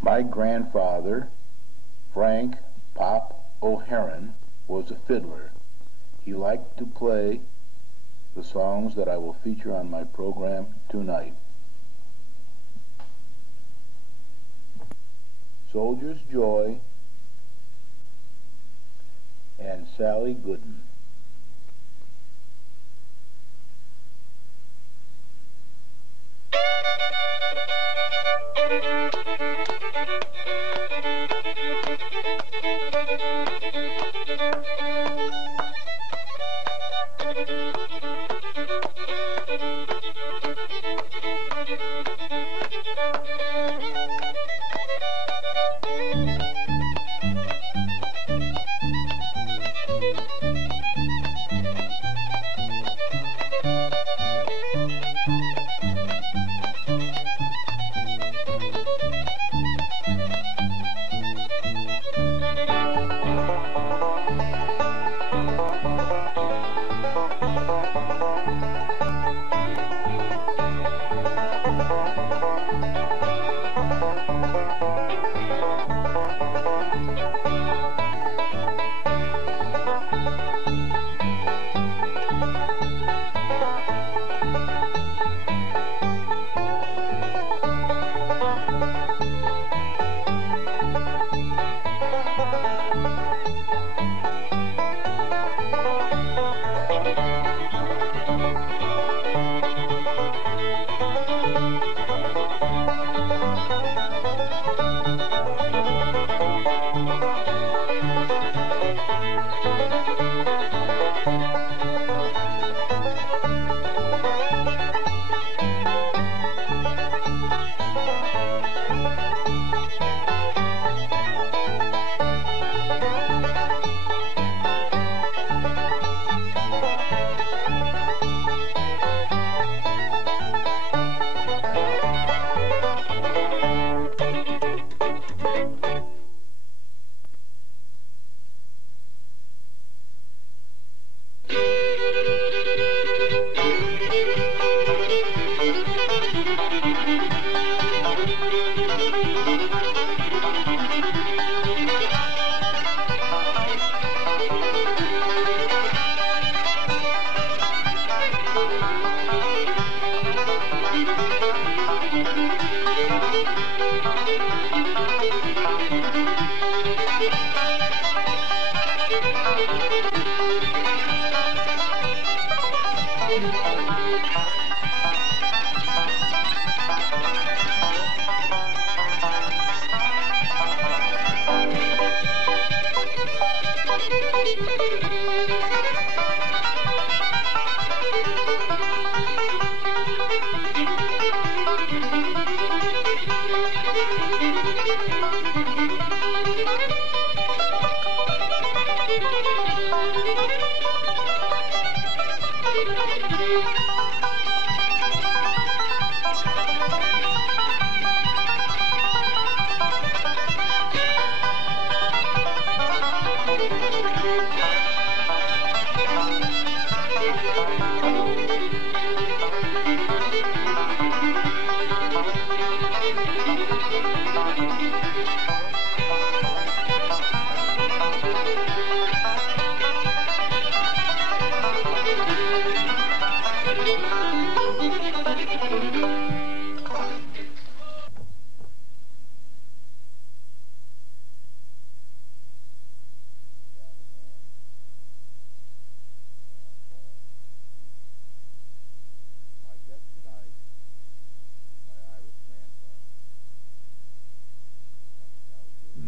My grandfather, Frank Pop O'Heron, was a fiddler. He liked to play the songs that I will feature on my program tonight. Soldier's Joy and Sally Gooden.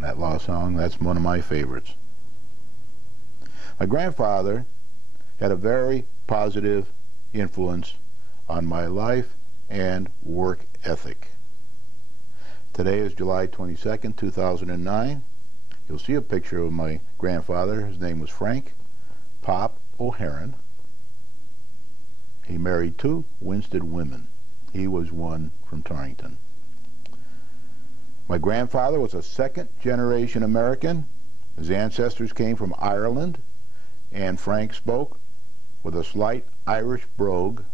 That lost song, that's one of my favorites. My grandfather had a very positive influence on my life and work ethic. Today is July 22nd, 2009. You'll see a picture of my grandfather. His name was Frank Pop O'Heron. He married 2 Winsted women. He was one from Torrington. My grandfather was a second-generation American. His ancestors came from Ireland, and Frank spoke with a slight Irish brogue.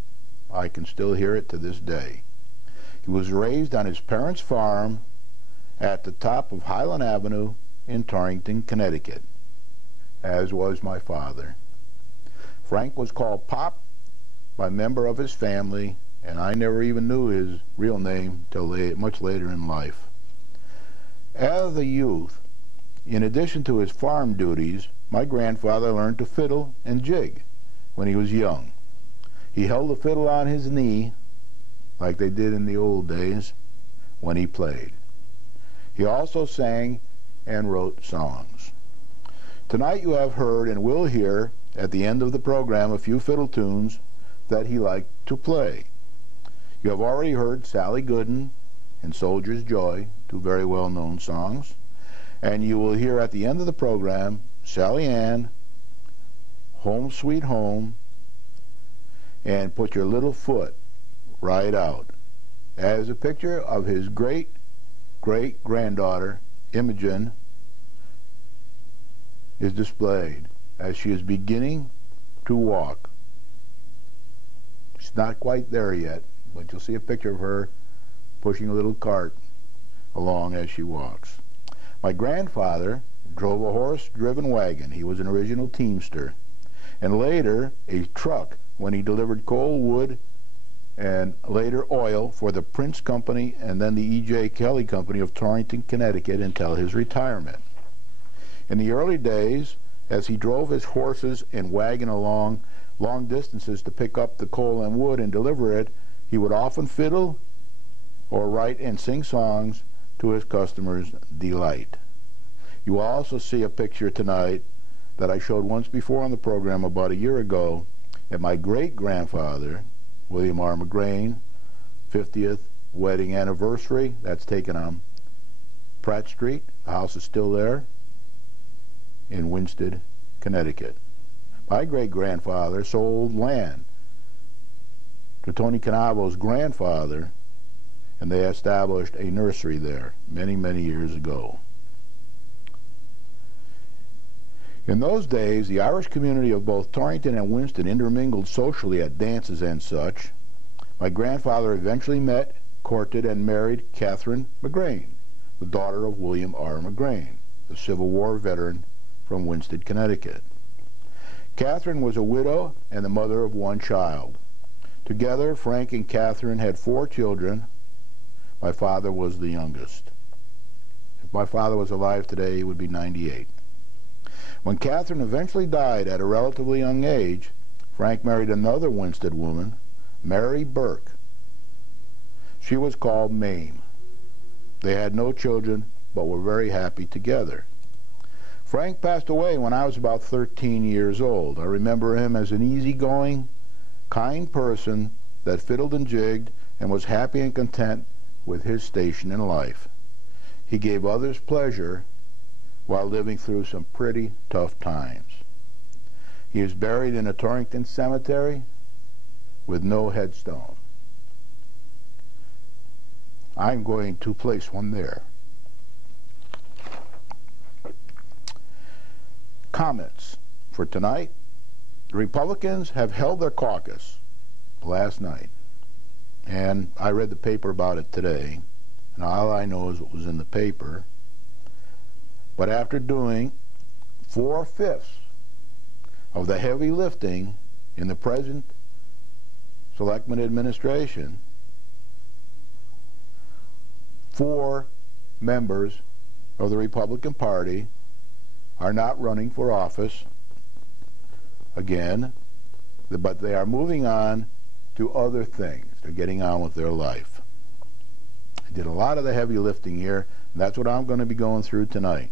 I can still hear it to this day. He was raised on his parents' farm at the top of Highland Avenue in Torrington, Connecticut, as was my father. Frank was called Pop by a member of his family, and I never even knew his real name till much later in life. As a youth, in addition to his farm duties, my grandfather learned to fiddle and jig when he was young. He held the fiddle on his knee, like they did in the old days, when he played. He also sang and wrote songs. Tonight you have heard and will hear at the end of the program a few fiddle tunes that he liked to play. You have already heard Sally Gooden and Soldier's Joy, two very well-known songs, and you will hear at the end of the program Sally Ann, Home Sweet Home, and Put Your Little Foot Right Out, as a picture of his great-great-granddaughter, Imogene, is displayed as she is beginning to walk. She's not quite there yet, but you'll see a picture of her pushing a little cart along as she walks. My grandfather drove a horse-driven wagon. He was an original teamster, and later a truck when he delivered coal, wood, and later oil for the Prince Company and then the E.J. Kelly Company of Torrington, Connecticut until his retirement. In the early days, as he drove his horses and wagon along long distances to pick up the coal and wood and deliver it, he would often fiddle or write and sing songs to his customers' delight. You will also see a picture tonight that I showed once before on the program about a year ago at my great-grandfather, William R. McGrain, 50th wedding anniversary. That's taken on Pratt Street. The house is still there in Winsted, Connecticut. My great-grandfather sold land to Tony Canavo's grandfather, and they established a nursery there many, many years ago. In those days, the Irish community of both Torrington and Winston intermingled socially at dances and such. My grandfather eventually met, courted, and married Catherine McGrain, the daughter of William R. McGrain, the Civil War veteran from Winston, Connecticut. Catherine was a widow and the mother of one child. Together, Frank and Catherine had 4 children. My father was the youngest. If my father was alive today, he would be 98. When Catherine eventually died at a relatively young age, Frank married another Winsted woman, Mary Burke. She was called Mame. They had no children, but were very happy together. Frank passed away when I was about 13 years old. I remember him as an easygoing, kind person that fiddled and jigged and was happy and content with his station in life. He gave others pleasure while living through some pretty tough times. He is buried in a Torrington cemetery with no headstone. I'm going to place one there. Comments for tonight. The Republicans have held their caucus last night, and I read the paper about it today, and all I know is what was in the paper. But after doing 4/5 of the heavy lifting in the present Selectman administration, 4 members of the Republican Party are not running for office again, but they are moving on to other things. They're getting on with their life. I did a lot of the heavy lifting here, and that's what I'm going to be going through tonight,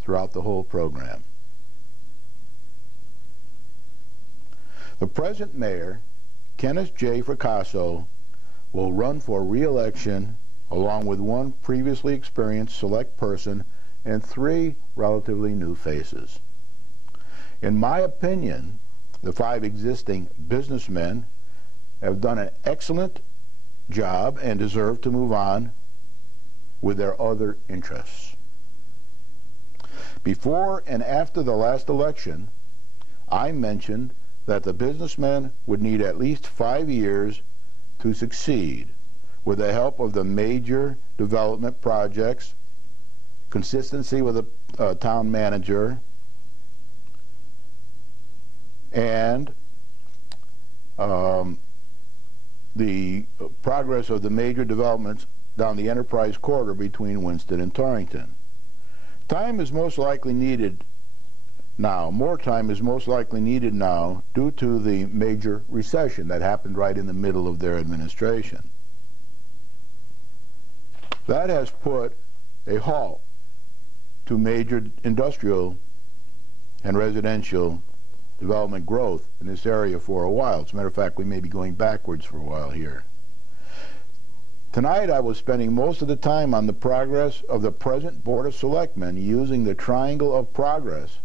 throughout the whole program. The present mayor, Kenneth J. Fracasso, will run for re-election along with one previously experienced select person and 3 relatively new faces. In my opinion, the 5 existing businessmen have done an excellent job and deserve to move on with their other interests. Before and after the last election, I mentioned that the businessmen would need at least 5 years to succeed with the help of the major development projects consistency with the town manager, and the progress of the major developments down the enterprise corridor between Winston and Torrington. Time is most likely needed now. More time is most likely needed now due to the major recession that happened right in the middle of their administration. That has put a halt to major industrial and residential development growth in this area for a while. As a matter of fact, we may be going backwards for a while here. Tonight I was spending most of the time on the progress of the present Board of Selectmen using the triangle of progress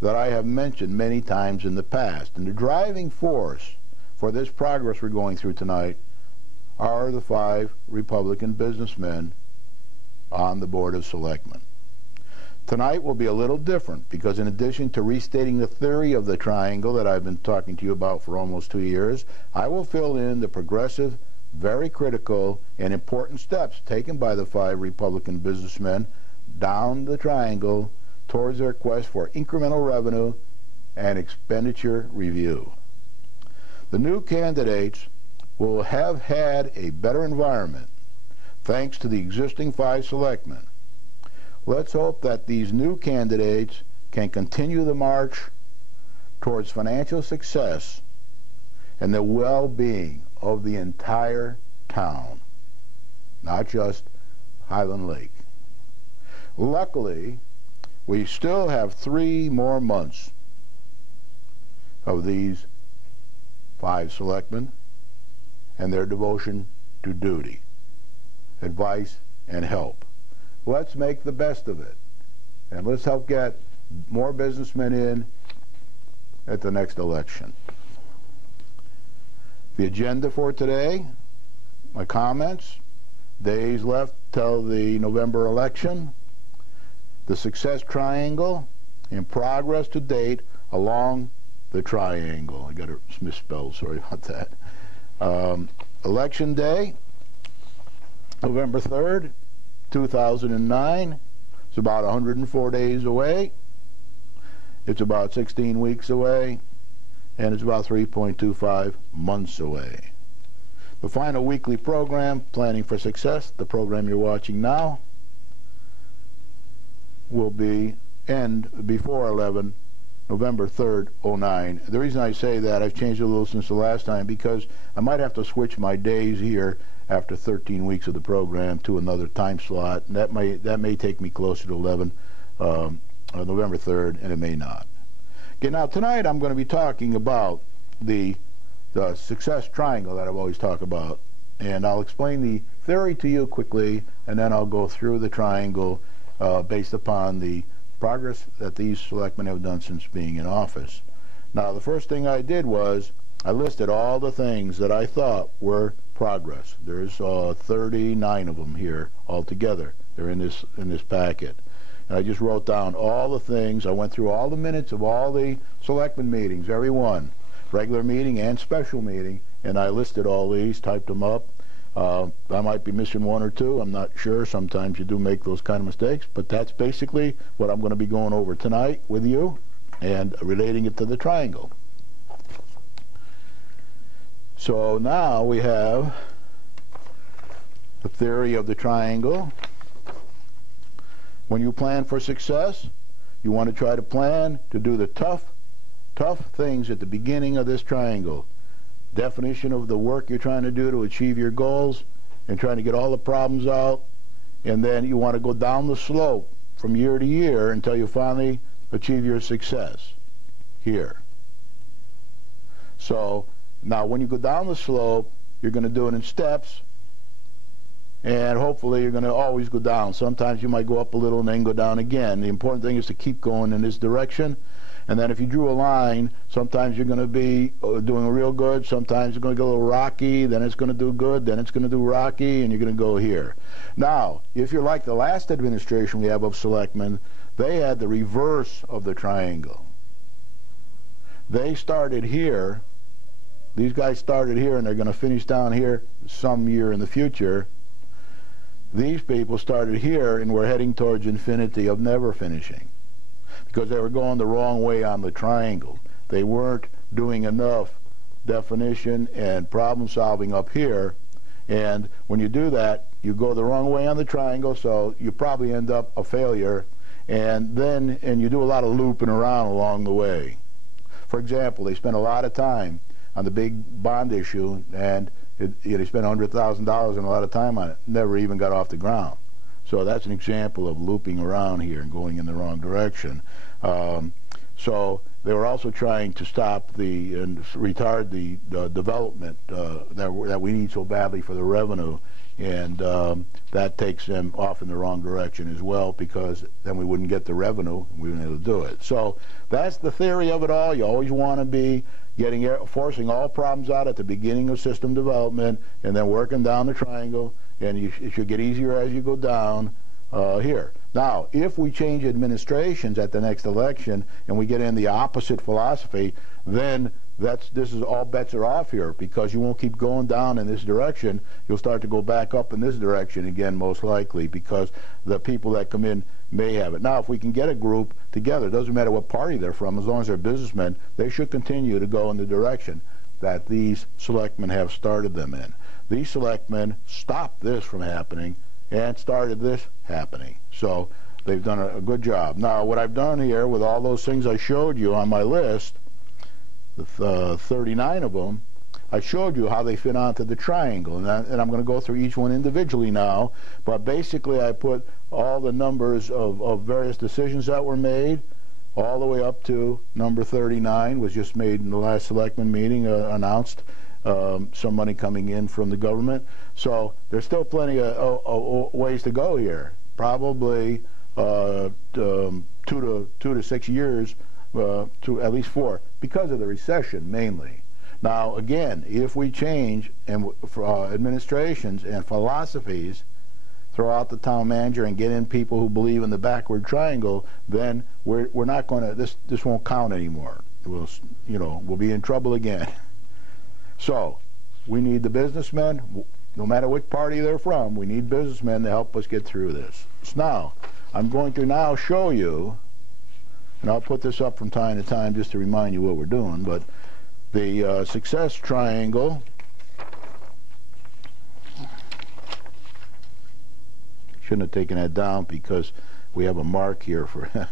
that I have mentioned many times in the past. And the driving force for this progress we're going through tonight are the 5 Republican businessmen on the Board of Selectmen. Tonight will be a little different because in addition to restating the theory of the triangle that I've been talking to you about for almost 2 years, I will fill in the progressive, very critical, and important steps taken by the 5 Republican businessmen down the triangle towards their quest for incremental revenue and expenditure review. The new candidates will have had a better environment thanks to the existing 5 selectmen. Let's hope that these new candidates can continue the march towards financial success and the well-being of the entire town, not just Highland Lake. Luckily, we still have 3 more months of these 5 selectmen and their devotion to duty, advice, and help. Let's make the best of it, and let's help get more businessmen in at the next election. The agenda for today, my comments, days left till the November election, the success triangle, and progress to date along the triangle. I got it misspelled, sorry about that. Election day, November 3rd, 2009. It's about 104 days away. It's about 16 weeks away, and it's about 3.25 months away. The final weekly program, Planning for Success, the program you're watching now, will end before November 3rd, 09. The reason I say that, I've changed it a little since the last time, because I might have to switch my days here after 13 weeks of the program to another time slot. And that may take me closer to November 3rd, and it may not. Okay, now tonight I'm going to be talking about the success triangle that I've always talked about, and I'll explain the theory to you quickly, and then I'll go through the triangle based upon the progress that these selectmen have done since being in office. Now, the first thing I did was I listed all the things that I thought were progress. There's 39 of them here altogether. They're in this packet. And I just wrote down all the things. I went through all the minutes of all the selectmen meetings, every one, regular meeting and special meeting, and I listed all these, typed them up. I might be missing 1 or 2. I'm not sure. Sometimes you do make those kind of mistakes, but that's basically what I'm going to be going over tonight with you and relating it to the triangle. So now we have the theory of the triangle. When you plan for success, you want to try to plan to do the tough things at the beginning of this triangle. Definition of the work you're trying to do to achieve your goals and trying to get all the problems out, and then you want to go down the slope from year to year until you finally achieve your success here. So now when you go down the slope, you're going to do it in steps, and hopefully you're going to always go down. Sometimes you might go up a little and then go down again. The important thing is to keep going in this direction. And then if you drew a line, sometimes you're going to be doing real good, sometimes it's going to go a little rocky, then it's going to do good, then it's going to do rocky, and you're going to go here. Now, if you're like the last administration we have of selectmen, they had the reverse of the triangle. They started here, these guys started here, and they're going to finish down here some year in the future. these people started here and were heading towards infinity of never finishing because they were going the wrong way on the triangle. They weren't doing enough definition and problem solving up here, and when you do that, you go the wrong way on the triangle, so you probably end up a failure, and you do a lot of looping around along the way. For example, they spent a lot of time on the big bond issue, and they spent $100,000 and a lot of time on it, never even got off the ground. So that's an example of looping around here and going in the wrong direction. So they were also trying to stop and retard the development that we need so badly for the revenue, and that takes them off in the wrong direction as well, because then we wouldn't get the revenue and we wouldn't be able to do it. So that's the theory of it all. You always want to be forcing all problems out at the beginning of system development and then working down the triangle, and it should get easier as you go down here. Now, if we change administrations at the next election and we get in the opposite philosophy, then this is all bets are off here, because you won't keep going down in this direction. You'll start to go back up in this direction again, most likely, because the people that come in may have it. Now, if we can get a group together, it doesn't matter what party they're from, as long as they're businessmen, they should continue to go in the direction that these selectmen have started them in. These selectmen stopped this from happening and started this happening. So they've done a good job. Now, what I've done here with all those things I showed you on my list, the 39 of them, I showed you how they fit onto the triangle, and I'm going to go through each one individually now, but basically I put all the numbers of various decisions that were made, all the way up to number 39, was just made in the last selectmen meeting, announced some money coming in from the government. So there's still plenty of ways to go here, probably 2 to 6 years, to at least 4, because of the recession mainly. Now, again, if we change administrations and philosophies throughout the town manager and get in people who believe in the backward triangle, then we're not going to, this won't count anymore. We'll be in trouble again. So we need the businessmen, no matter which party they're from. We need businessmen to help us get through this. So now, I'm going to now show you, and I'll put this up from time to time just to remind you what we're doing, but the success triangle. Shouldn't have taken that down because we have a mark here for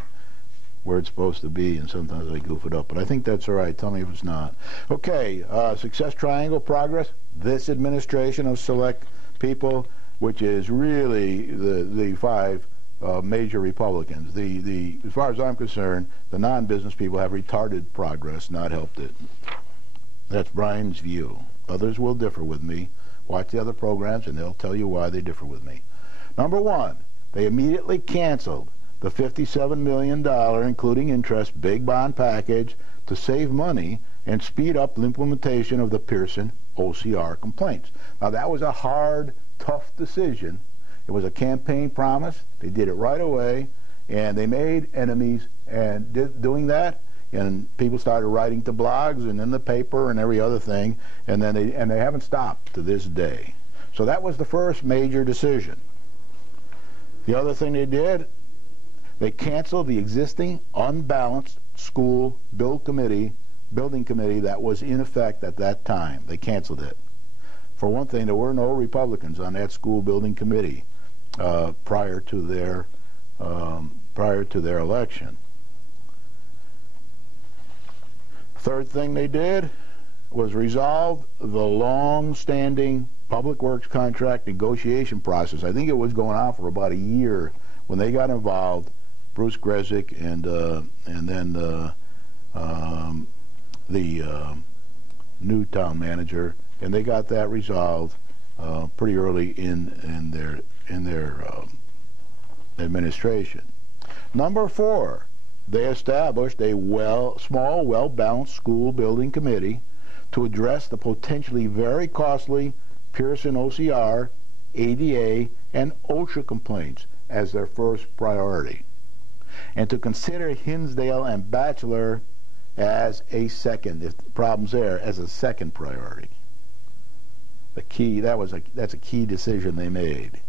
where it's supposed to be, and sometimes I goof it up, but I think that's all right. Tell me if it's not. Okay, success triangle progress. This administration of select people, which is really the 5 major Republicans. As far as I'm concerned, the non-business people have retarded progress, not helped it. That's Brian's view. Others will differ with me. Watch the other programs and they'll tell you why they differ with me. Number 1, they immediately canceled the $57 million, including interest, big bond package to save money and speed up the implementation of the Pearson OCR complaints. Now, that was a hard, tough decision. It was a campaign promise. They did it right away, and they made enemies, and doing that, and people started writing to blogs and in the paper and every other thing, and then they haven't stopped to this day. So that was the first major decision. The other thing they did, they canceled the existing unbalanced school building committee that was in effect at that time. They canceled it. For one thing, there were no Republicans on that school building committee prior to their election. Third thing they did was resolve the long-standing public works contract negotiation process. I think it was going on for about a year when they got involved, Bruce Grezik and then the new town manager, and they got that resolved pretty early in their administration. Number 4, they established a small, well-balanced school building committee to address the potentially very costly Pearson OCR, ADA, and OSHA complaints as their first priority, and to consider Hinsdale and Batchelor as a second, if the problem's there, as a second priority. That's a key decision they made.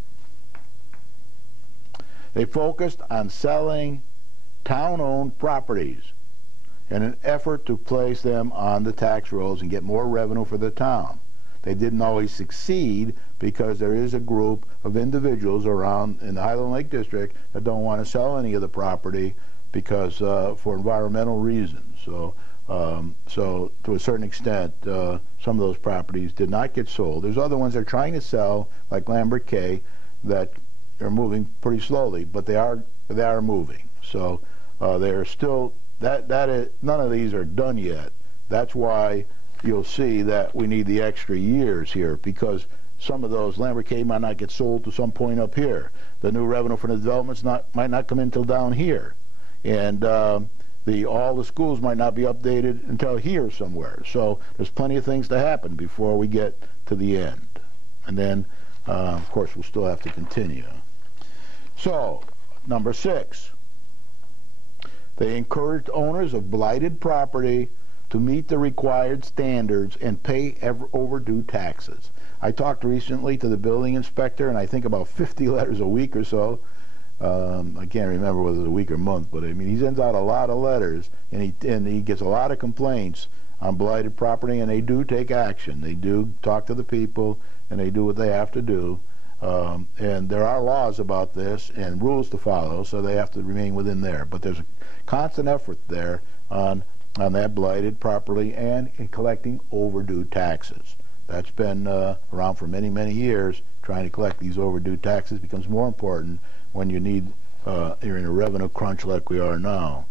They focused on selling town-owned properties in an effort to place them on the tax rolls and get more revenue for the town. They didn't always succeed because there is a group of individuals around in the Highland Lake District that don't want to sell any of the property because for environmental reasons. So to a certain extent, some of those properties did not get sold. There's other ones they're trying to sell, like Lambert K, that are moving pretty slowly, but they are moving. So they're still none of these are done yet. That's why you'll see that we need the extra years here, because some of those Lambert K might not get sold to some point up here. The new revenue from the developments might not come in until down here, and all the schools might not be updated until here somewhere. So there's plenty of things to happen before we get to the end, and then of course we'll still have to continue. So number 6, they encouraged owners of blighted property to meet the required standards and pay overdue taxes. I talked recently to the building inspector, and I think about 50 letters a week or so. I can't remember whether it's a week or month, but I mean, he sends out a lot of letters, and he gets a lot of complaints on blighted property, and they do take action. They do talk to the people, and they do what they have to do. And there are laws about this and rules to follow, so they have to remain within there. But there's a constant effort there on that blighted property and in collecting overdue taxes. That's been around for many, many years. Trying to collect these overdue taxes becomes more important when you're in a revenue crunch like we are now.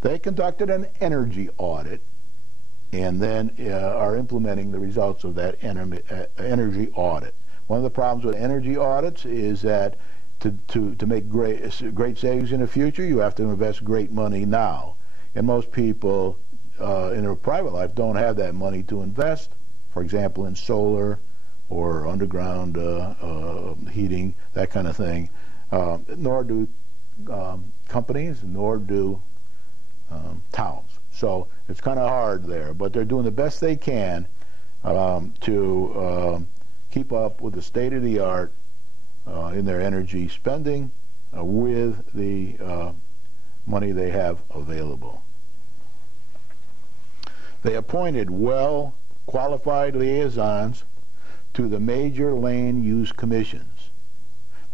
They conducted an energy audit and then are implementing the results of that energy audit. One of the problems with energy audits is that to make great savings in the future, you have to invest great money now. And most people in their private life don't have that money to invest, for example, in solar or underground heating, that kind of thing. Nor do companies, nor do towns. So it's kind of hard there, but they're doing the best they can to keep up with the state-of-the-art in their energy spending with the money they have available. They appointed well-qualified liaisons to the major land use commissions.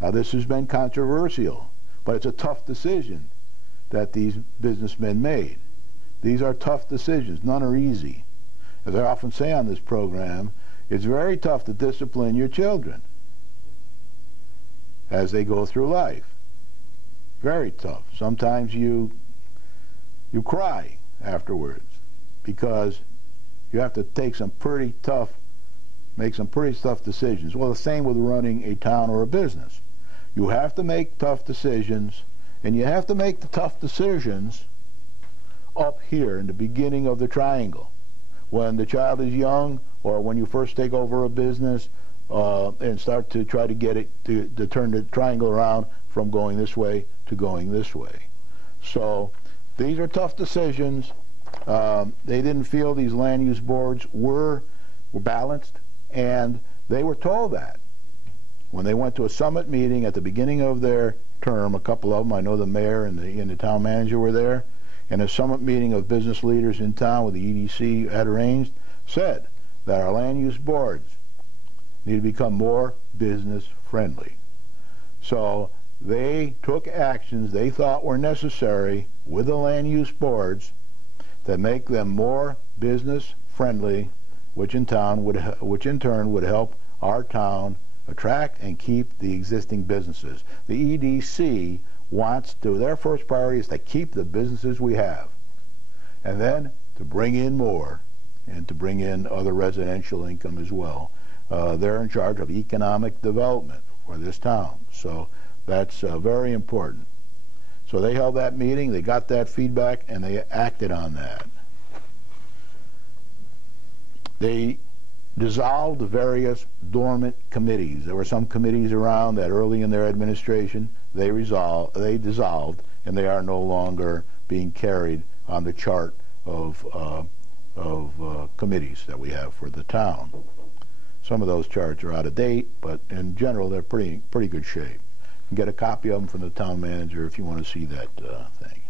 Now, this has been controversial, but it's a tough decision that these businessmen made. These are tough decisions. None are easy. As I often say on this program, it's very tough to discipline your children as they go through life. Very tough. Sometimes you cry afterwards because you have to take make some pretty tough decisions. Well, the same with running a town or a business. You have to make tough decisions, and you have to make the tough decisions up here in the beginning of the triangle. When the child is young, or when you first take over a business and start to try to get it to turn the triangle around from going this way to going this way. So these are tough decisions. They didn't feel these land use boards were balanced, and they were told that. When they went to a summit meeting at the beginning of their term, a couple of them, I know the mayor and the town manager were there, and a summit meeting of business leaders in town with the EDC had arranged, said that our land use boards need to become more business friendly. So they took actions they thought were necessary with the land use boards to make them more business friendly, which in turn would help our town attract and keep the existing businesses. The EDC wants to, their first priority is to keep the businesses we have, and then to bring in more, and to bring in other residential income as well. They're in charge of economic development for this town, so that's very important. So they held that meeting, they got that feedback, and they acted on that. They dissolved various dormant committees. There were some committees around that early in their administration they dissolved, and they are no longer being carried on the chart of committees that we have for the town. Some of those charts are out of date, but in general they're pretty good shape. Get a copy of them from the town manager if you want to see that thing.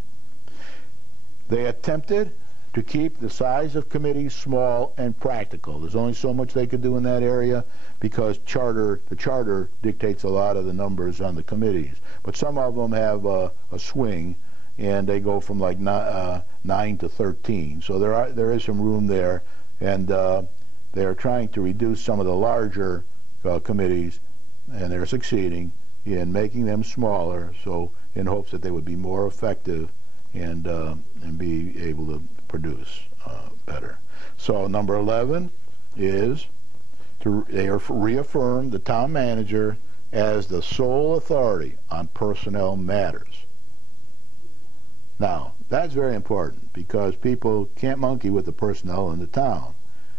They attempted to keep the size of committees small and practical. There's only so much they could do in that area because the charter dictates a lot of the numbers on the committees. But some of them have a swing, and they go from like 9 to 13. So there is some room there, and they're trying to reduce some of the larger committees, and they're succeeding in making them smaller, so in hopes that they would be more effective and be able to produce better. So number 11 is they reaffirm the town manager as the sole authority on personnel matters. Now, that's very important because people can't monkey with the personnel in the town.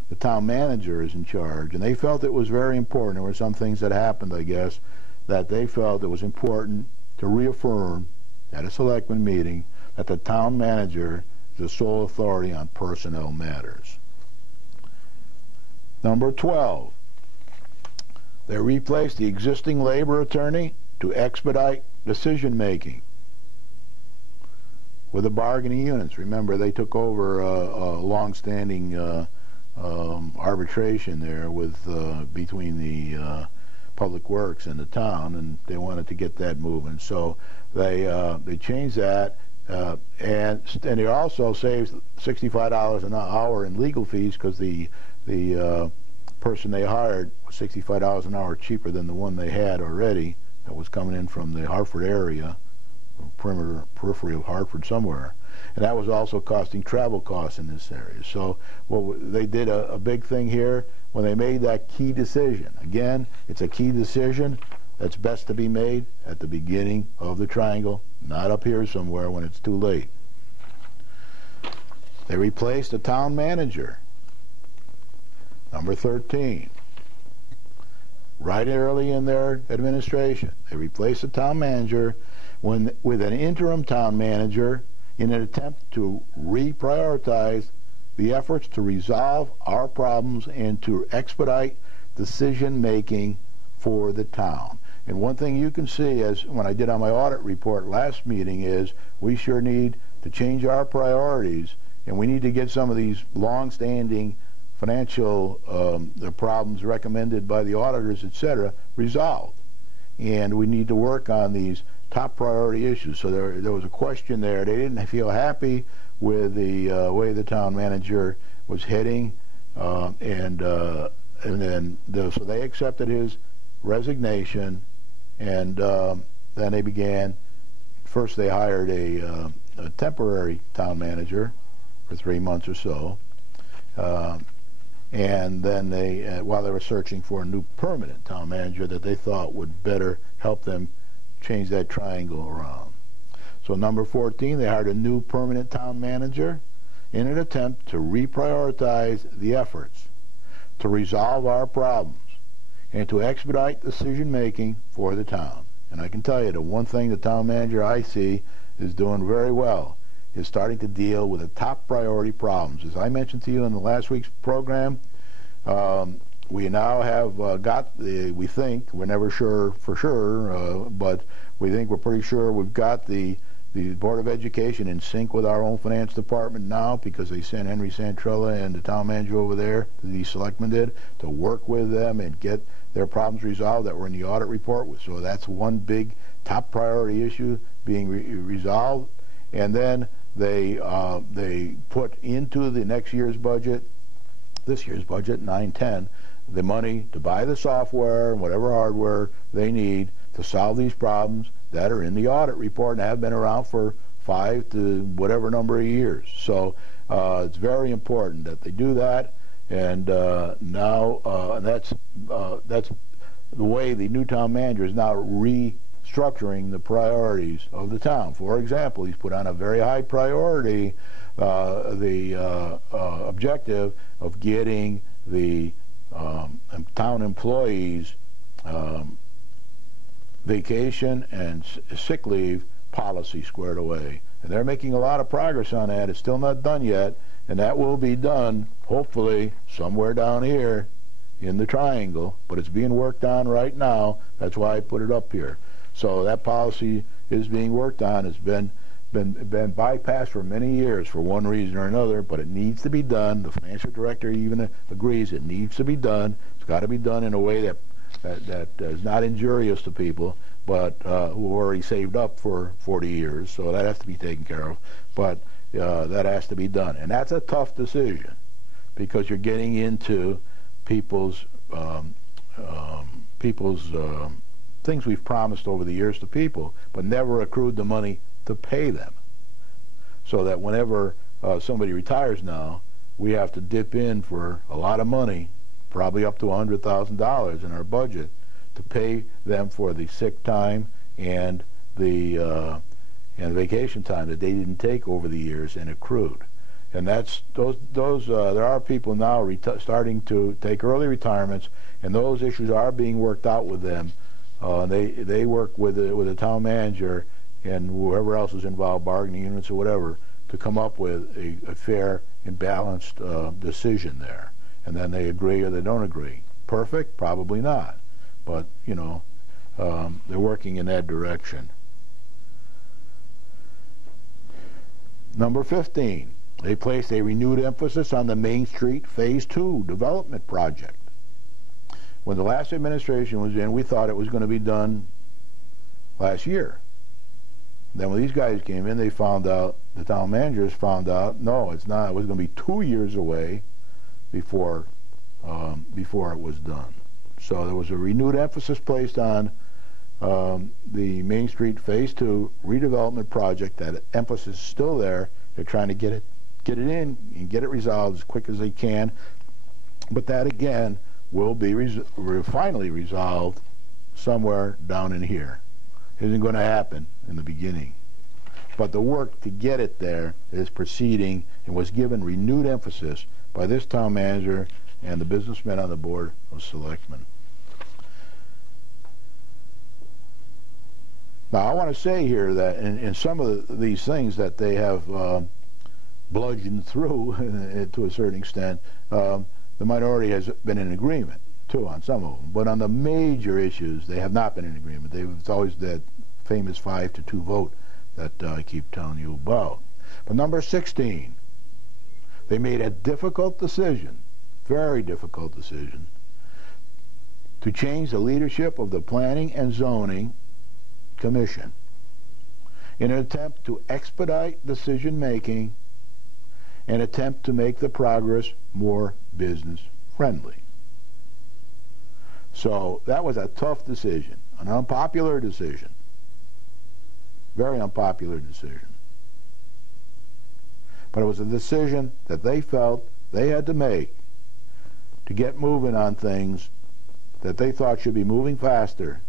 The town manager is in charge, and they felt it was very important. There were some things that happened, I guess, that they felt it was important to reaffirm at a selectman meeting that the town manager is the sole authority on personnel matters. Number 12, they replaced the existing labor attorney to expedite decision-making with the bargaining units. Remember, they took over a long-standing arbitration there with between the Public Works and the town, and they wanted to get that moving. So they changed that, and it also saves $65 an hour in legal fees because the person they hired was $65 an hour cheaper than the one they had already that was coming in from the Hartford area, periphery of Hartford somewhere. And that was also costing travel costs in this area. So they did a big thing here when they made that key decision. Again, it's a key decision that's best to be made at the beginning of the triangle, not up here somewhere when it's too late. They replaced the town manager. Number 13. Right early in their administration, they replaced the town manager with an interim town manager in an attempt to reprioritize the efforts to resolve our problems and to expedite decision-making for the town. And one thing you can see, as when I did on my audit report last meeting, is we sure need to change our priorities, and we need to get some of these long-standing financial problems recommended by the auditors, etc., resolved. And we need to work on these top priority issues. So there was a question there. They didn't feel happy with the way the town manager was heading, so they accepted his resignation, and then they began. First, they hired a temporary town manager for 3 months or so, and then while they were searching for a new permanent town manager that they thought would better help them change that triangle around. So number 14, they hired a new permanent town manager in an attempt to reprioritize the efforts to resolve our problems and to expedite decision-making for the town. And I can tell you the one thing the town manager I see is doing very well is starting to deal with the top priority problems. As I mentioned to you in the last week's program, we now have we think, we're never sure for sure, but we think we're pretty sure we've got the Board of Education in sync with our own finance department now, because they sent Henry Santrella and the town manager over there, the selectmen did, to work with them and get their problems resolved that were in the audit report. So that's one big top priority issue being resolved. And then they put into the next year's budget, this year's budget, 9-10, the money to buy the software and whatever hardware they need to solve these problems that are in the audit report and have been around for 5 to whatever number of years. So it's very important that they do that, and now that's the way the new town manager is now restructuring the priorities of the town. For example, he's put on a very high priority the objective of getting the town employees vacation and sick leave policy squared away. And they're making a lot of progress on that. It's still not done yet, and that will be done, hopefully, somewhere down here in the triangle, but it's being worked on right now. That's why I put it up here. So that policy is being worked on. It's been bypassed for many years for one reason or another, but it needs to be done. The financial director even agrees it needs to be done. It's got to be done in a way that is not injurious to people, but who already saved up for 40 years. So that has to be taken care of. But that has to be done, and that's a tough decision because you're getting into people's things we've promised over the years to people, but never accrued the money to pay them. So that whenever somebody retires now, we have to dip in for a lot of money, probably up to $100,000 in our budget, to pay them for the sick time and the vacation time that they didn't take over the years and accrued. And that's there are people now starting to take early retirements, and those issues are being worked out with them. They work with the town manager and whoever else is involved, bargaining units or whatever, to come up with a fair and balanced decision there. And then they agree or they don't agree. Perfect? Probably not. But, they're working in that direction. Number 15, they placed a renewed emphasis on the Main Street Phase 2 development project. When the last administration was in, we thought it was going to be done last year. Then when these guys came in, they found out, the town managers found out, no, it's not. It was going to be 2 years away before it was done. So there was a renewed emphasis placed on the Main Street Phase 2 redevelopment project. That emphasis is still there. They're trying to get it in and get it resolved as quick as they can. But that, again, will be finally resolved somewhere down in here. It isn't going to happen in the beginning. But the work to get it there is proceeding and was given renewed emphasis by this town manager and the businessmen on the Board of Selectmen. Now, I want to say here that in some of these things that they have bludgeoned through to a certain extent, the minority has been in agreement, too, on some of them. But on the major issues, they have not been in agreement. It's always that famous 5-2 vote that I keep telling you about. But number 16, they made a difficult decision, very difficult decision, to change the leadership of the Planning and Zoning Commission in an attempt to expedite decision-making and attempt to make the progress more business-friendly. So that was a tough decision, an unpopular decision, very unpopular decision. But it was a decision that they felt they had to make to get moving on things that they thought should be moving faster,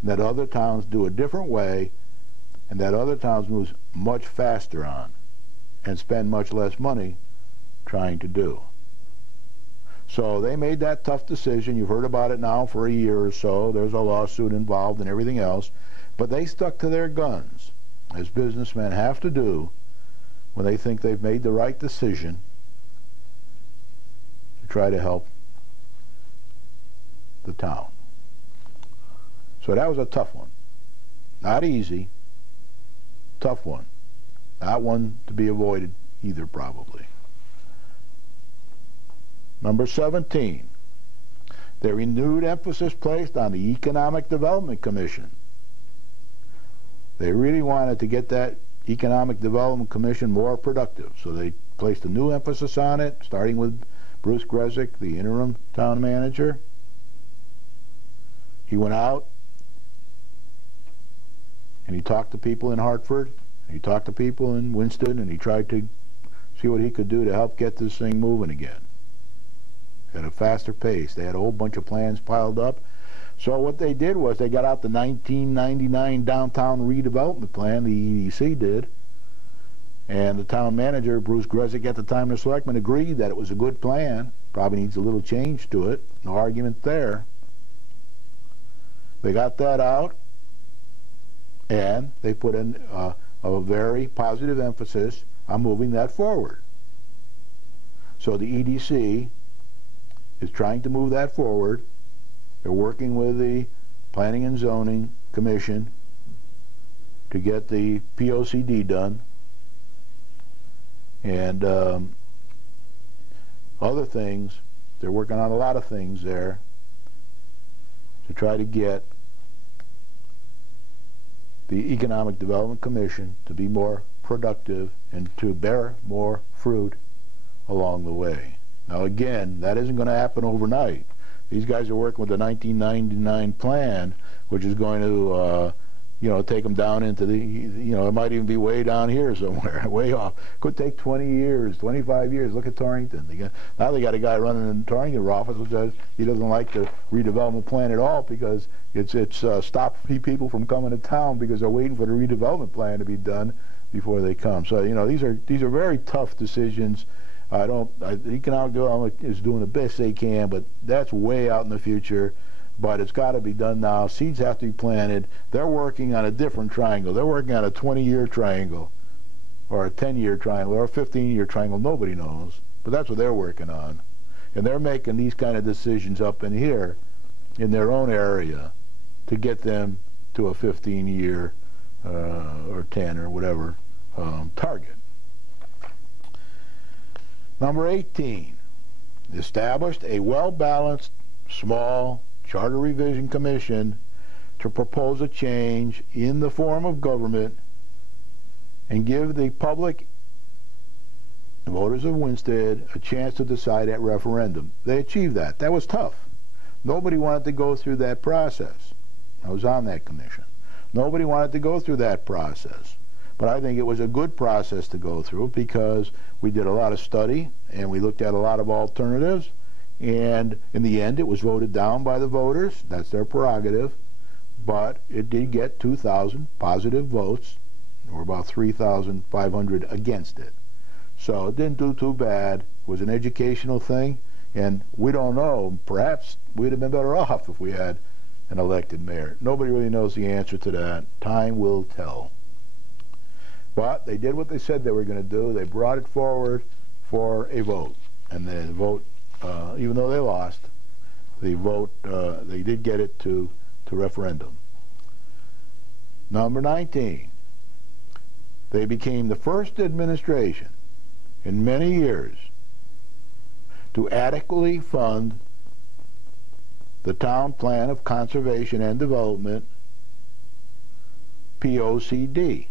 and that other towns do a different way, and that other towns move much faster on and spend much less money trying to do. So they made that tough decision. You've heard about it now for a year or so. There's a lawsuit involved and everything else. But they stuck to their guns, as businessmen have to do when they think they've made the right decision to try to help the town. So that was a tough one. Not easy. Tough one. Not one to be avoided either, probably. Number 17, their renewed emphasis placed on the Economic Development Commission. They really wanted to get that Economic Development Commission more productive, so they placed a new emphasis on it, starting with Bruce Grezik, the interim town manager. He went out and he talked to people in Hartford, and he talked to people in Winston, and he tried to see what he could do to help get this thing moving again at a faster pace. They had a whole bunch of plans piled up. So what they did was they got out the 1999 Downtown Redevelopment Plan, the EDC did, and the town manager, Bruce Grezik, at the time the selectmen, agreed that it was a good plan. Probably needs a little change to it. No argument there. They got that out, and they put in a very positive emphasis on moving that forward. So the EDC is trying to move that forward. They're working with the Planning and Zoning commission to get the POCD done, and other things. They're working on a lot of things there to try to get the Economic Development Commission to be more productive and to bear more fruit along the way. Now again, that isn't going to happen overnight. These guys are working with the 1999 plan, which is going to take them down into the, it might even be way down here somewhere, way off. Could take 20 years, 25 years. Look at Torrington. Now they got a guy running in the Torrington office who says he doesn't like the redevelopment plan at all because it's stopped people from coming to town because they're waiting for the redevelopment plan to be done before they come. So, these are very tough decisions. Economic development is doing the best they can, but that's way out in the future. But it's got to be done now. Seeds have to be planted. They're working on a different triangle. They're working on a 20-year triangle, or a 10-year triangle, or a 15-year triangle. Nobody knows. But that's what they're working on. And they're making these kind of decisions up in here, in their own area, to get them to a 15-year or 10 or whatever target. Number 18, established a well-balanced, small Charter Revision Commission to propose a change in the form of government and give the public, the voters of Winstead, a chance to decide at referendum. They achieved that. That was tough. Nobody wanted to go through that process. I was on that commission. Nobody wanted to go through that process. But I think it was a good process to go through because we did a lot of study and we looked at a lot of alternatives. And in the end, it was voted down by the voters. That's their prerogative. But it did get 2,000 positive votes, or about 3,500 against it. So it didn't do too bad. It was an educational thing. And we don't know. Perhaps we'd have been better off if we had an elected mayor. Nobody really knows the answer to that. Time will tell. But they did what they said they were going to do. They brought it forward for a vote. And the vote, even though they lost, the vote, they did get it to referendum. Number 19, they became the first administration in many years to adequately fund the Town Plan of Conservation and Development, POCD,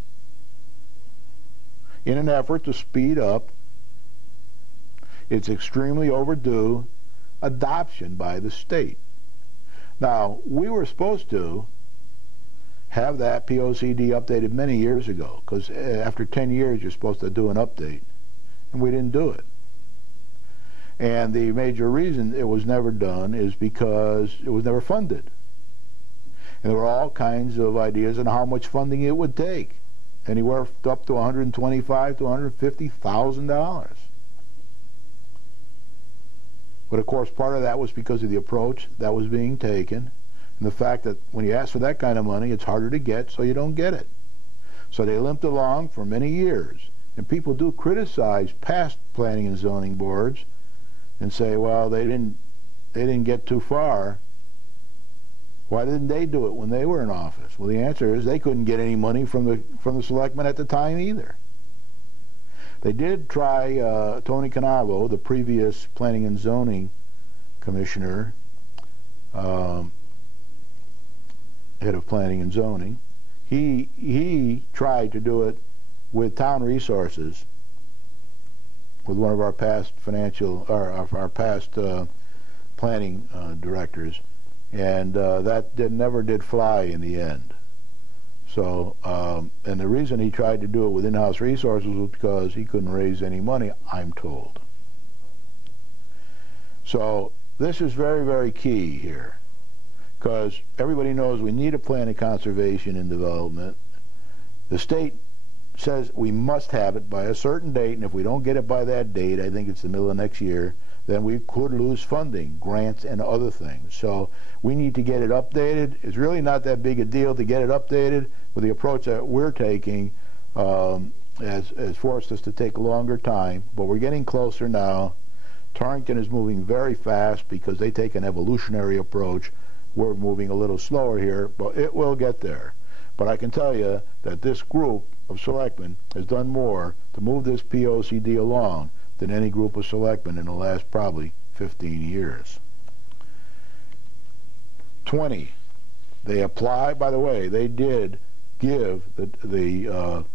in an effort to speed up its extremely overdue adoption by the state. Now, we were supposed to have that POCD updated many years ago, because after 10 years you're supposed to do an update, and we didn't do it. And the major reason it was never done is because it was never funded. And there were all kinds of ideas on how much funding it would take, anywhere up to $125,000 to $150,000. But of course, part of that was because of the approach that was being taken, and the fact that when you ask for that kind of money, it's harder to get, so you don't get it. So they limped along for many years. And people do criticize past planning and zoning boards and say, well, they didn't get too far. Why didn't they do it when they were in office? Well, the answer is they couldn't get any money from the selectmen at the time either. They did try, Tony Canavo, the previous planning and zoning commissioner, head of planning and zoning. He tried to do it with town resources, with one of our past our past planning directors, and that never did fly in the end. So, and the reason he tried to do it with in-house resources was because he couldn't raise any money, I'm told. So this is very, very key here, because everybody knows we need a plan of conservation and development. The state says we must have it by a certain date, and if we don't get it by that date, I think it's the middle of next year, then we could lose funding, grants, and other things. So we need to get it updated. It's really not that big a deal to get it updated, but the approach that we're taking has forced us to take a longer time, but we're getting closer now. Torrington is moving very fast because they take an evolutionary approach. we're moving a little slower here, but it will get there. But I can tell you that this group of selectmen has done more to move this POCD along than any group of selectmen in the last probably 15 years. 20. They apply, by the way, they did give the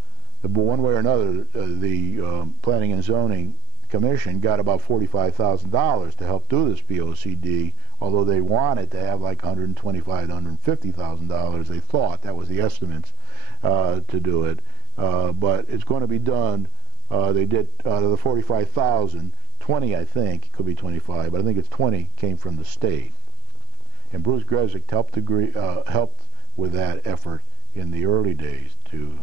one way or another, the Planning and Zoning Commission got about $45,000 to help do this POCD, although they wanted to have like $125,000 to $150,000. They thought that was the estimates to do it, but it's going to be done. They did out of the 45,000, 20, I think, it could be 25, but I think it's 20 came from the state. And Bruce Grezik helped with that effort in the early days to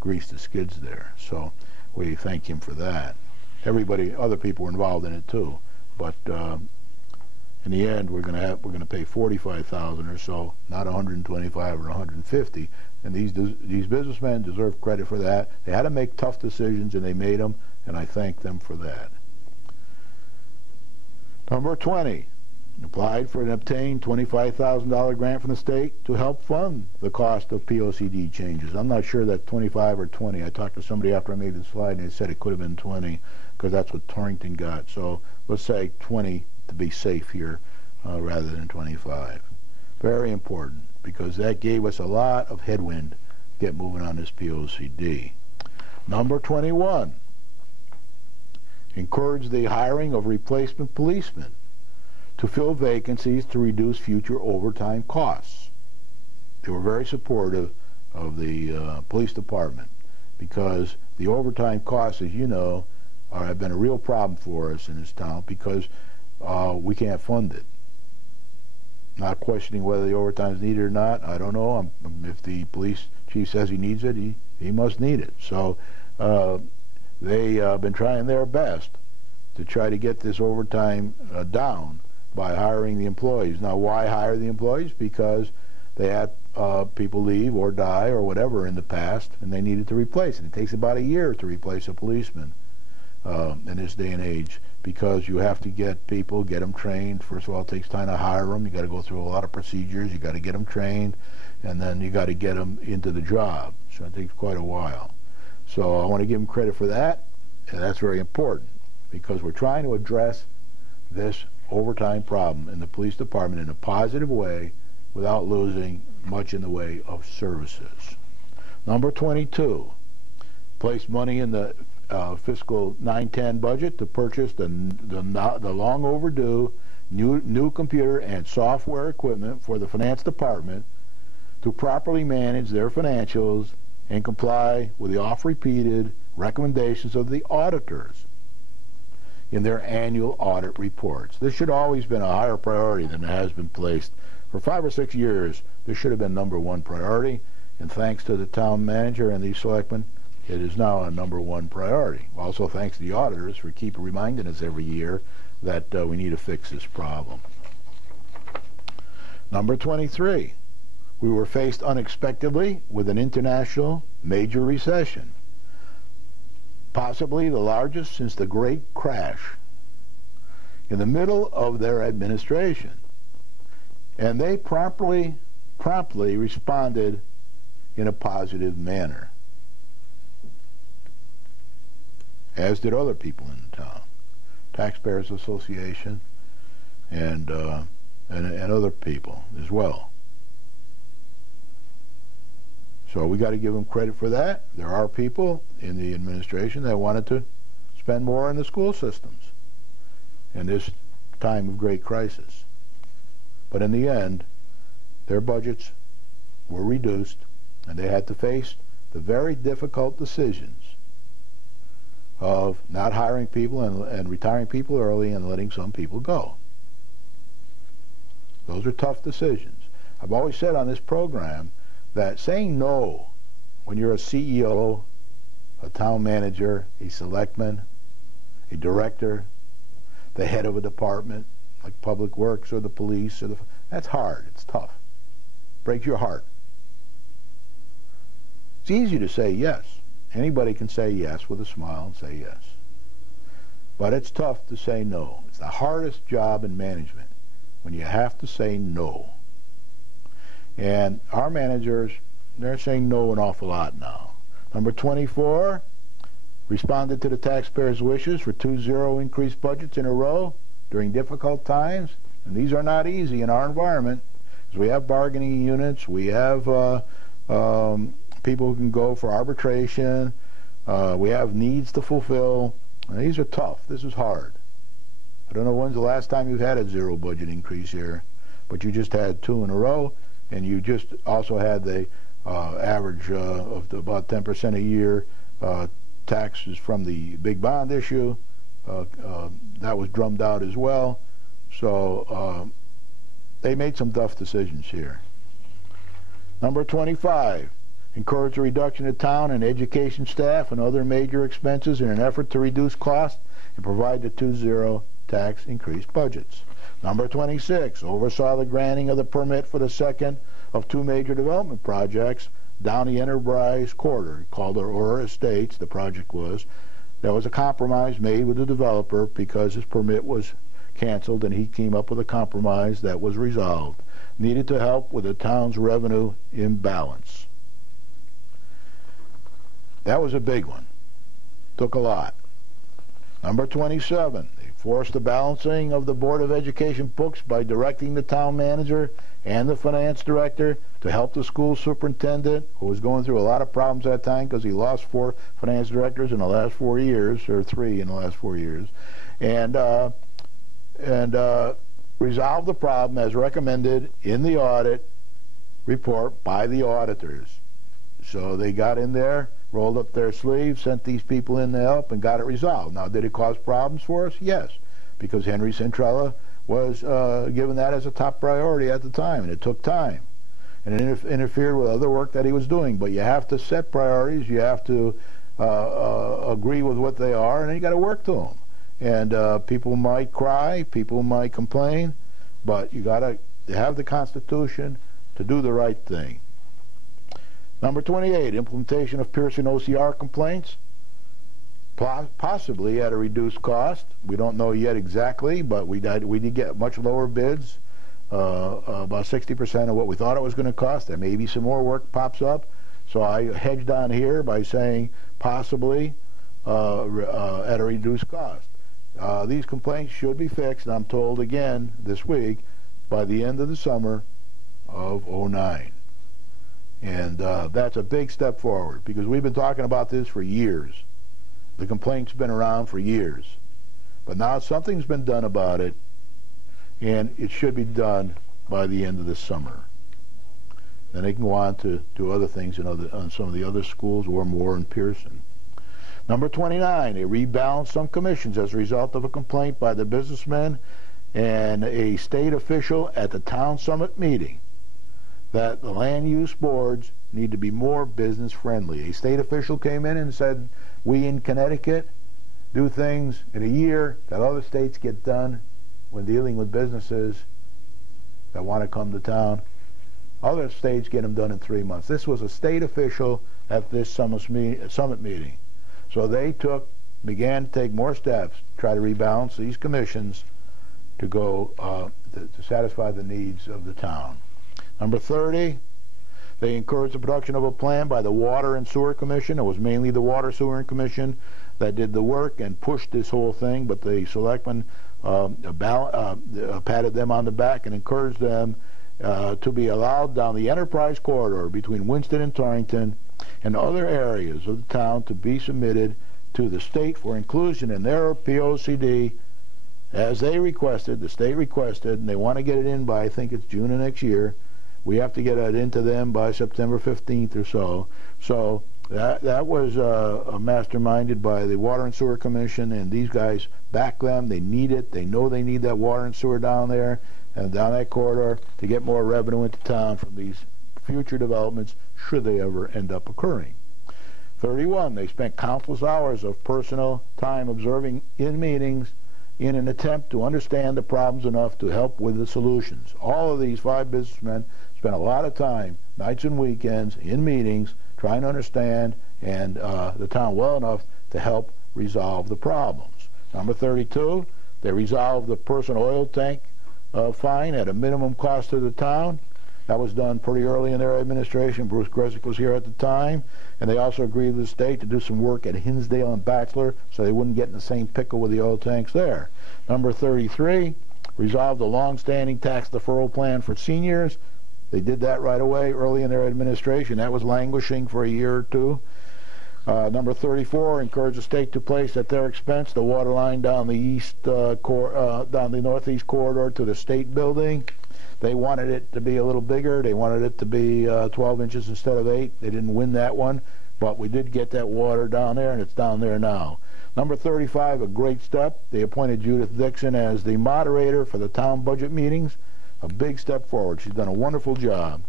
grease the skids there. So we thank him for that. Everybody, other people were involved in it too, but in the end, we're going to pay 45,000 or so, not 125 or 150. And these businessmen deserve credit for that. They had to make tough decisions, and they made them, and I thank them for that. Number 20. Applied for and obtained $25,000 grant from the state to help fund the cost of POCD changes. I'm not sure that 25 or 20. I talked to somebody after I made the slide, and they said it could have been 20 because that's what Torrington got. So let's say 20 to be safe here rather than 25. Very important because that gave us a lot of headwind to get moving on this POCD. Number 21. Encourage the hiring of replacement policemen to fill vacancies to reduce future overtime costs. They were very supportive of the police department because the overtime costs, as you know, have been a real problem for us in this town because we can't fund it. Not questioning whether the overtime is needed or not. I don't know. If the police chief says he needs it, he must need it. So they've been trying their best to try to get this overtime down by hiring the employees. Now, why hire the employees? Because they had people leave or die or whatever in the past, and they needed to replace it. It takes about a year to replace a policeman in this day and age because you have to get people, get them trained. First of all, it takes time to hire them. You got to go through a lot of procedures. You got to get them trained, and then you got to get them into the job. So it takes quite a while. So I want to give them credit for that, and that's very important because we're trying to address this overtime problem in the police department in a positive way without losing much in the way of services. Number 22, place money in the fiscal 9-10 budget to purchase the long overdue new computer and software equipment for the finance department to properly manage their financials and comply with the oft-repeated recommendations of the auditors in their annual audit reports. This should always been a higher priority than it has been placed. For 5 or 6 years, this should have been number one priority, and thanks to the town manager and these selectmen, it is now a number one priority. Also thanks to the auditors for keeping reminding us every year that we need to fix this problem. Number 23, we were faced unexpectedly with an international major recession, possibly the largest since the Great Crash, in the middle of their administration. And they promptly responded in a positive manner, as did other people in the town, Taxpayers Association and other people as well. So we got to give them credit for that. There are people in the administration that wanted to spend more on the school systems in this time of great crisis. But in the end, their budgets were reduced, and they had to face the very difficult decisions of not hiring people and retiring people early and letting some people go. Those are tough decisions. I've always said on this program that saying no when you're a CEO, a town manager, a selectman, a director, the head of a department like Public Works or the police, that's hard. It's tough. Breaks your heart. It's easy to say yes. Anybody can say yes with a smile and say yes. But it's tough to say no. It's the hardest job in management when you have to say no. And our managers, they're saying no an awful lot now. Number 24, responded to the taxpayers' wishes for 2-0 increased budgets in a row during difficult times. And these are not easy in our environment, because we have bargaining units, we have people who can go for arbitration, we have needs to fulfill. And these are tough. This is hard. I don't know when's the last time you've had a 0 budget increase here, but you just had 2 in a row, and you just also had the average of about 10% a year taxes from the big bond issue. That was drummed out as well. So they made some tough decisions here. Number 25, encourage a reduction of town and education staff and other major expenses in an effort to reduce costs and provide the 2-0 tax increase budgets. Number 26, oversaw the granting of the permit for the second of 2 major development projects down the Enterprise Corridor, called Aurora Estates, the project was. There was a compromise made with the developer because his permit was canceled, and he came up with a compromise that was resolved. Needed to help with the town's revenue imbalance. That was a big one. Took a lot. Number 27, they forced the balancing of the Board of Education books by directing the town manager and the finance director to help the school superintendent, who was going through a lot of problems at that time because he lost 4 finance directors in the last 4 years, or 3 in the last 4 years, and resolve the problem as recommended in the audit report by the auditors. So they got in there, rolled up their sleeves, sent these people in to help, and got it resolved. Now, did it cause problems for us? Yes, because Henry Centrella was given that as a top priority at the time, and it took time. And it interfered with other work that he was doing. But you have to set priorities, you have to agree with what they are, and then you got to work to them. And people might cry, people might complain, but you got to have the Constitution to do the right thing. Number 28, implementation of Pearson OCR complaints, possibly at a reduced cost. We don't know yet exactly, but we did get much lower bids, about 60% of what we thought it was going to cost. There may be some more work pops up, so I hedged on here by saying possibly at a reduced cost. These complaints should be fixed, and I'm told again this week, by the end of the summer of '09. And that's a big step forward, because we've been talking about this for years. The complaint's been around for years. But now something's been done about it, and it should be done by the end of the summer. Then they can go on to do other things on some of the other schools, or more in Pearson. Number 29, they rebalanced some commissions as a result of a complaint by the businessmen and a state official at the town summit meeting that the land use boards need to be more business friendly. A state official came in and said, we in Connecticut do things in a year that other states get done when dealing with businesses that want to come to town. Other states get them done in 3 months. This was a state official at this summit meeting. So they began to take more steps to try to rebalance these commissions to go to satisfy the needs of the town. Number 30, they encouraged the production of a plan by the Water and Sewer Commission. It was mainly the Water Sewer Commission that did the work and pushed this whole thing, but the selectmen patted them on the back and encouraged them to be allowed down the Enterprise Corridor between Winston and Torrington and other areas of the town to be submitted to the state for inclusion in their POCD as they requested. The state requested, and they want to get it in by, I think it's June of next year. We have to get it into them by September 15th or so. So that was masterminded by the Water and Sewer Commission, and these guys back them. They need it. They know they need that water and sewer down there and down that corridor to get more revenue into town from these future developments, should they ever end up occurring. 31, they spent countless hours of personal time observing in meetings in an attempt to understand the problems enough to help with the solutions. All of these 5 businessmen spent a lot of time, nights and weekends, in meetings, trying to understand and the town well enough to help resolve the problems. Number 32, they resolved the personal oil tank fine at a minimum cost to the town. That was done pretty early in their administration. Bruce Gressick was here at the time. And they also agreed with the state to do some work at Hinsdale and Bachelor so they wouldn't get in the same pickle with the oil tanks there. Number 33, resolved a long-standing tax deferral plan for seniors. They did that right away early in their administration. That was languishing for a year or two. Number 34, encourage the state to place at their expense the water line down the down the northeast corridor to the state building. They wanted it to be a little bigger. They wanted it to be 12 inches instead of 8. They didn't win that one, but we did get that water down there, and it's down there now. Number 35, a great step. They appointed Judith Dixon as the moderator for the town budget meetings. A big step forward. She's done a wonderful job.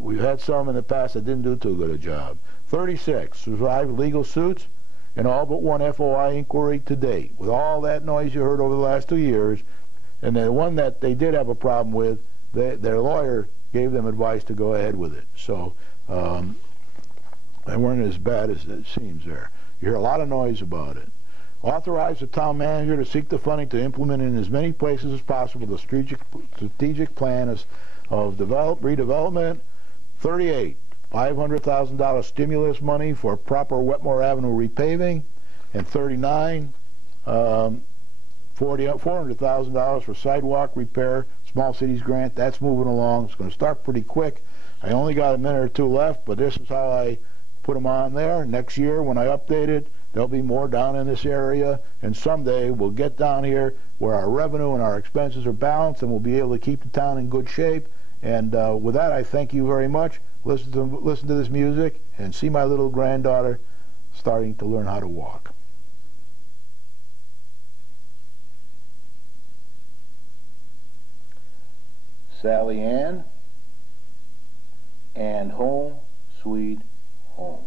We've had some in the past that didn't do too good a job. 36, survived legal suits and all but one FOI inquiry to date. With all that noise you heard over the last 2 years, and the one that they did have a problem with, their lawyer gave them advice to go ahead with it. So they weren't as bad as it seems there. You hear a lot of noise about it. Authorize the town manager to seek the funding to implement in as many places as possible the strategic plan of redevelopment. 38, $500,000 stimulus money for proper Wetmore Avenue repaving. And 39, $400,000 for sidewalk repair, small cities grant. That's moving along. It's going to start pretty quick. I only got a minute or two left, but this is how I put them on there. Next year, when I update it, there'll be more down in this area, and someday we'll get down here where our revenue and our expenses are balanced, and we'll be able to keep the town in good shape. And with that, I thank you very much. Listen to this music and see my little granddaughter starting to learn how to walk. Sally Ann and Home Sweet Home.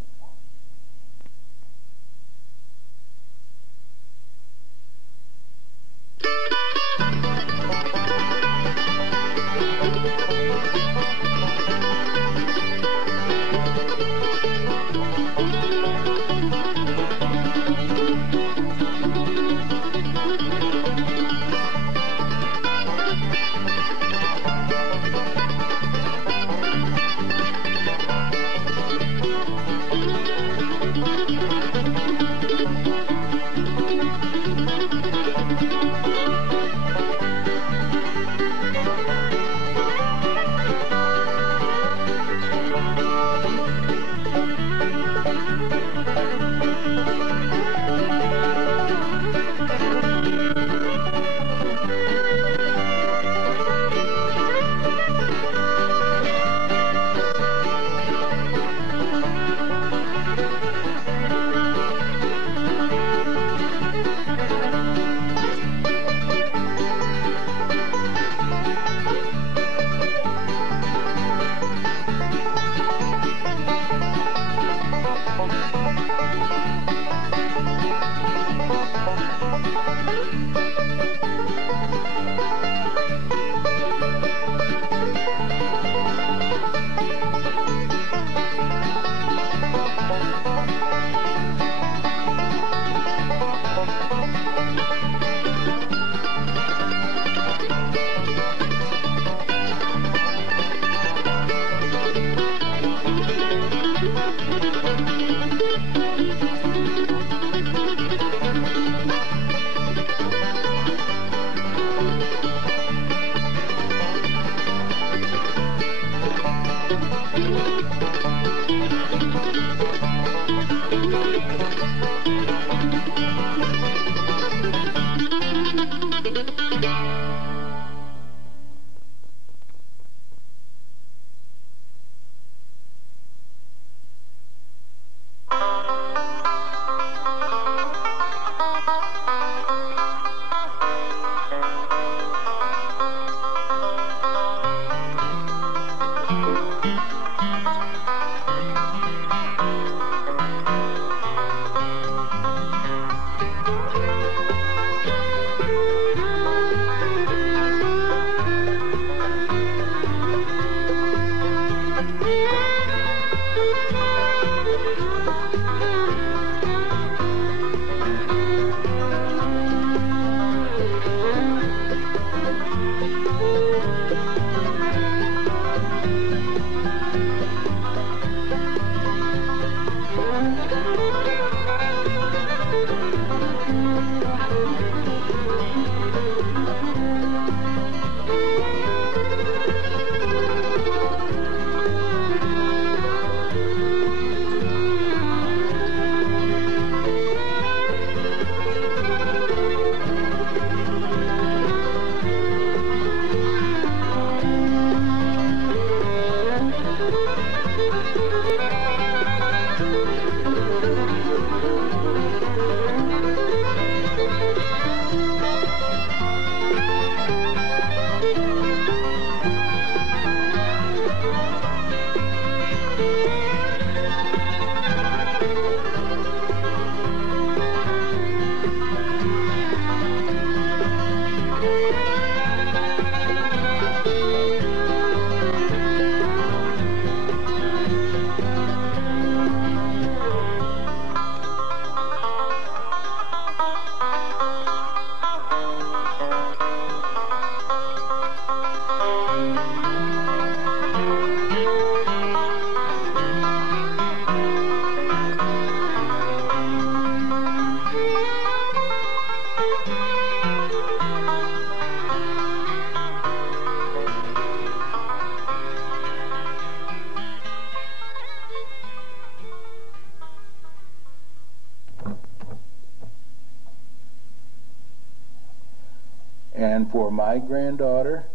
And for my granddaughter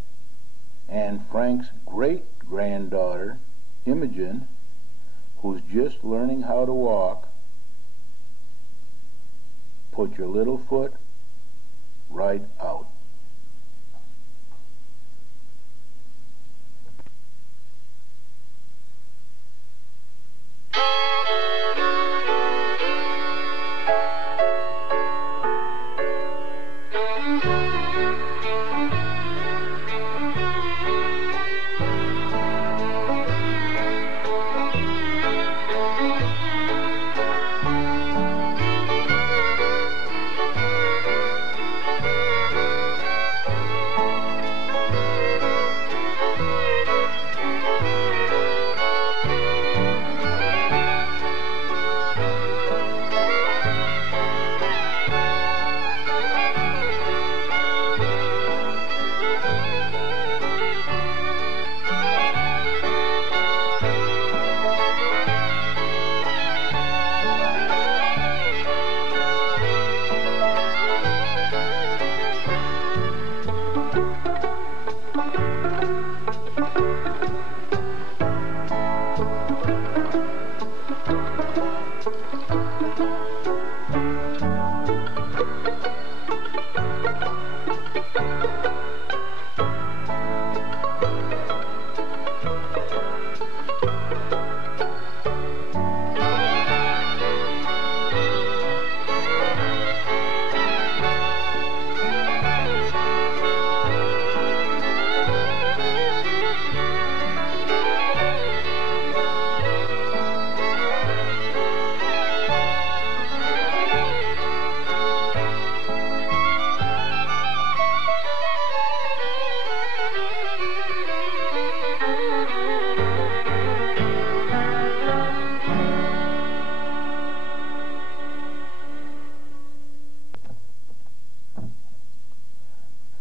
and Frank's great-granddaughter, Imogene, who's just learning how to walk, put your little foot right out.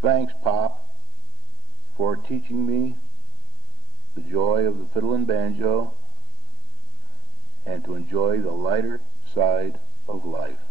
Thanks, Pop, for teaching me the joy of the fiddle and banjo and to enjoy the lighter side of life.